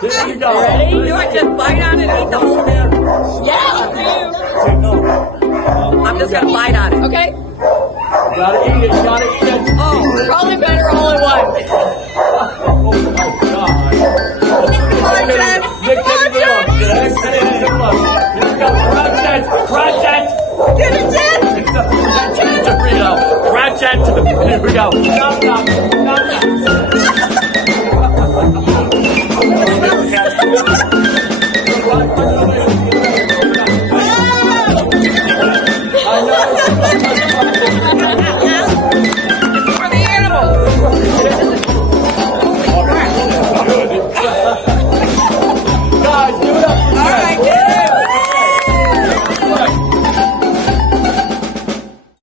There you go. Ready? Do I just bite on it and eat the whole thing? Yeah. I'm just gonna bite on it. Okay. Gotta eat it, gotta eat it. Oh, probably better all in one. Oh my God. Come on, Jen. Nick, give me the look. Nick, give me the look. Here we go. Crouch it. Crouch it. Get it, Jen. It's a Dorito. Crouch it. Here we go.